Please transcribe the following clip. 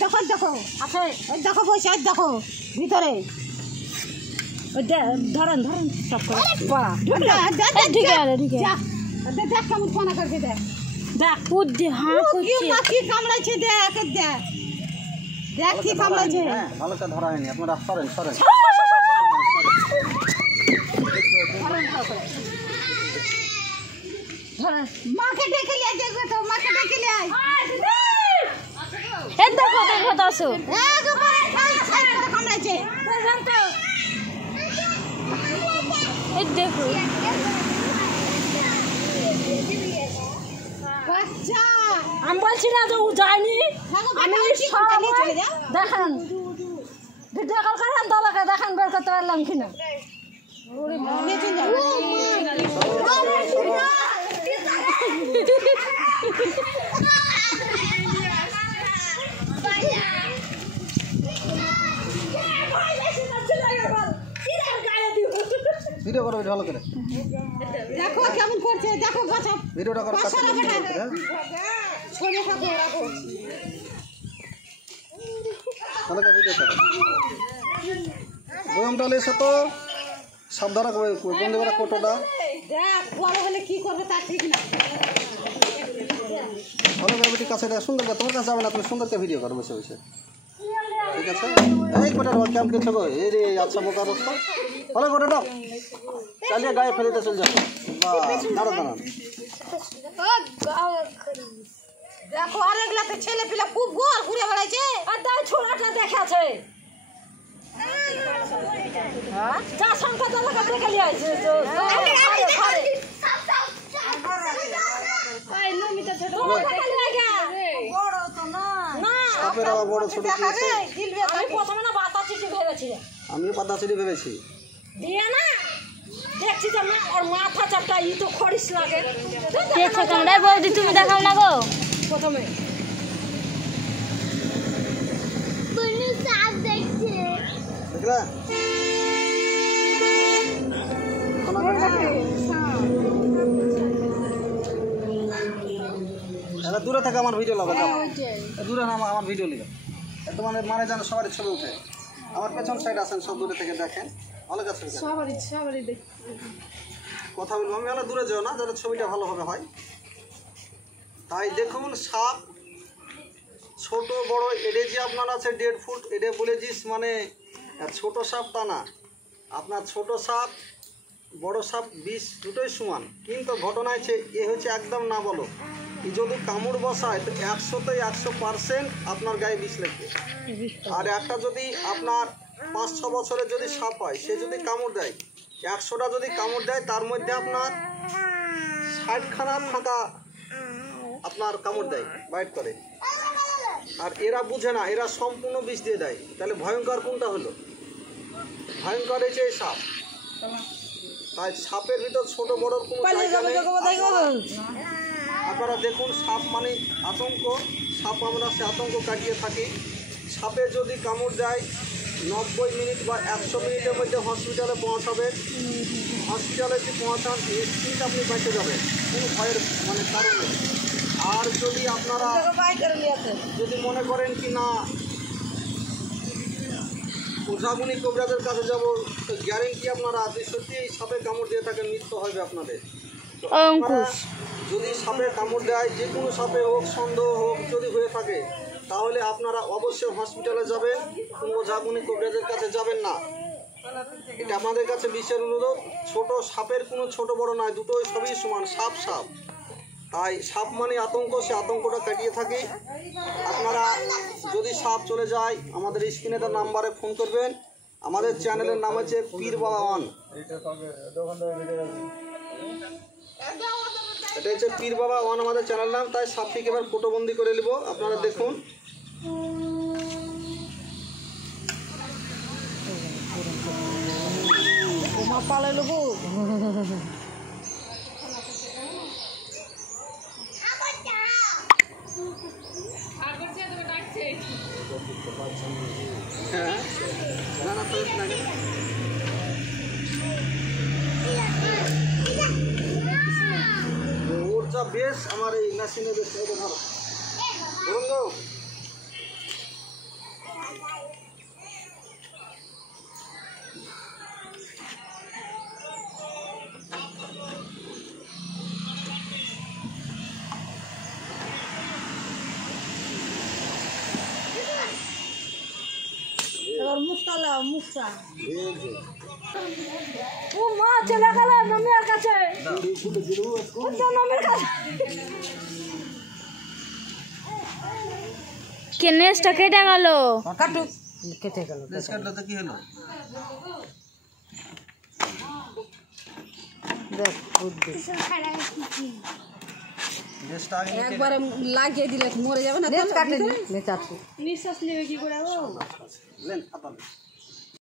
দেখো দেখো আছে দেখো পয়সা দেখো ভিতরে ধরেন ধরেন সব করে দেখ কেমন ফোনা করছে দেখ দেখ কি কামড়াইছে দেখ দেখ দেখ কি কামড়াইছে ভালো করে ধরা হয়নি আপনারা সরেন সরেন মাকে ডেকে লিয়ে দেখবে তো মাকে ডেকে লিয়ে আয় এই দেখো দেখো তো আসো একবারে খাই করে কামড়াইছে এই দেখো বাচ্চা আমি বলছি না যে ও যায়নি আমি দেখেন ভিডিও কল করেন দলকে দেখেন বের করতে পারলাম কিনা ভিডিও করো ভালো করে দেখো কেমন করছে দেখো বাচ্চা ভিডিওটা করো ছোড়ে থাকো রাখো ভালো করে ভিডিও করো বয়মটা লেছো তো সাবধানে বন্ধ করা ফটোটা দেখ বড় হলে কি করবে তা ঠিক না ভালো করে বেটি কাছে সুন্দর করে তোমার কাছে যাবে না তুমি সুন্দর করে ভিডিও করো বসে বসে ঠিক আছে এই কোটা কেমন কিছু গো এই রে আচ্ছা বোকা অবস্থা ভালো করে দাও চালিয়ে গায়ে ফেলে দিয়ে চলে যাও দাঁড়া দাঁড়ান দেখো আরেকলাতে ছেলে পিলা খুব গোল ঘুরে বেড়াইছে আর দাও ছোড়াটা দেখাছে হ্যাঁ যা সংখ্যা দলকে দেখে লিয়ে আইছে তো এই নমিতা ছোট দেখে লাগা বড় তো না না সাপের আবার বড় ছোট কি আছে আমি প্রথমে না বাতা চিঠি ভেবেছি আমি পাতা চিঠি ভেবেছি দিয়ে না দেখছি যে ওর মাথা চাপটা ই তো খড়িস লাগে দেখছো তোমরা বৌদি তুমি দেখাও না গো প্রথমে বুনু সাপ দেখছে দেখলা এবার দূরে থেকে আমার ভিডিও লাগো দূরে না আমার ভিডিও লিখো তোমার মানে জানো সবারই ছবি উঠে আমার পেছন সাইড আছেন সব দূরে থেকে দেখেন ভালো কাছে সবারই দেখ কথা বলবো আমি আলো দূরে যাও না যাতে ছবিটা ভালোভাবে হয় তাই দেখুন সাপ ছোট বড় এডে যে আপনার আছে 1.5 ফুট এডে বলেছিস মানে ছোট সাপ তা না আপনার ছোট সাপ বড় সাপ বিষ দুটোই সমান কিন্তু ঘটনা হচ্ছে এ হচ্ছে একদম না বলো যদি কামড় বসায় তো 100-তে 100% আপনার গায়ে বিষ লাগবে আর একটা যদি আপনার 5-6 বছরের যদি সাপ হয় সে যদি কামড় দেয় 100টা যদি কামড় দেয় তার মধ্যে আপনার 60খানা ফাঁকা আপনার কামড় দেয় বাইট করে আর এরা বুঝে না এরা সম্পূর্ণ বিষ দিয়ে দেয় তাহলে ভয়ঙ্কর কোনটা হলো ভয়ঙ্কর হচ্ছে এই সাপ তাই সাপের ভিতর ছোট বড় কোনো জায়গা নেই আপনারা দেখুন সাপ মানে আতঙ্ক সাপ আমরা সে আতঙ্ক কাটিয়ে থাকি সাপে যদি কামড় দেয় 90 মিনিট বা 100 মিনিটের মধ্যে হসপিটালে পৌঁছাবেন হসপিটালে যদি পৌঁছান নিশ্চিত আপনি বেঁচে যাবেন কোনো ভয়ের মানে কারণ নেই আর যদি আপনারা যদি মনে করেন কি না ওঝাগুনি কবিরাজের কাছে যাবো তো গ্যারেন্টি আপনারা আপনি সত্যি এই সাপে কামড় দিয়ে থাকেন মৃত্যু হবে আপনাদের যদি সাপে কামড় দেয় যে কোনো সাপে হোক সন্দেহ হোক যদি হয়ে থাকে তাহলে আপনারা অবশ্যই হসপিটালে যাবেন কোনো ওঝাগুনি কবিরাজের কাছে যাবেন না এটা আমাদের কাছে বিশেষ অনুরোধ ছোট সাপের কোনো ছোট বড় নয় দুটোই সবই সমান সাপ সাপ তাই সাপ মানে আতঙ্ক সে আতঙ্কটা কাটিয়ে থাকি আপনারা যদি সাপ চলে যায় আমাদের স্ক্রিনে তার নাম্বারে ফোন করবেন আমাদের চ্যানেলের নাম হচ্ছে পীর বাবা ওয়ান এটা হচ্ছে পীর বাবা ওয়ান আমাদের চ্যানেল নাম তাই সাপটিকে এবার ফটোবন্দি করে নেব আপনারা দেখুন পালে লোবো হ্যাঁ না না ওর যা বেশ আমার এই মেশিনে বেশ ধরো বলুন গো। এবার মুখটা লাও, মুখটা। ও মা চলে গেল নমিয়ার কাছে নমির কাছে কেনেসটা কেটে গেল কাটুক। কেটে গেল। লেজ কাটলে কি হলো? দেখ বুদ্ধি। লেজটা আগে কেটে একবারে লাগিয়ে দিলে মরে যাবে না। লেজ কাটে নি। নিঃশ্বাস নেবে কি করে ও? নেন, হাত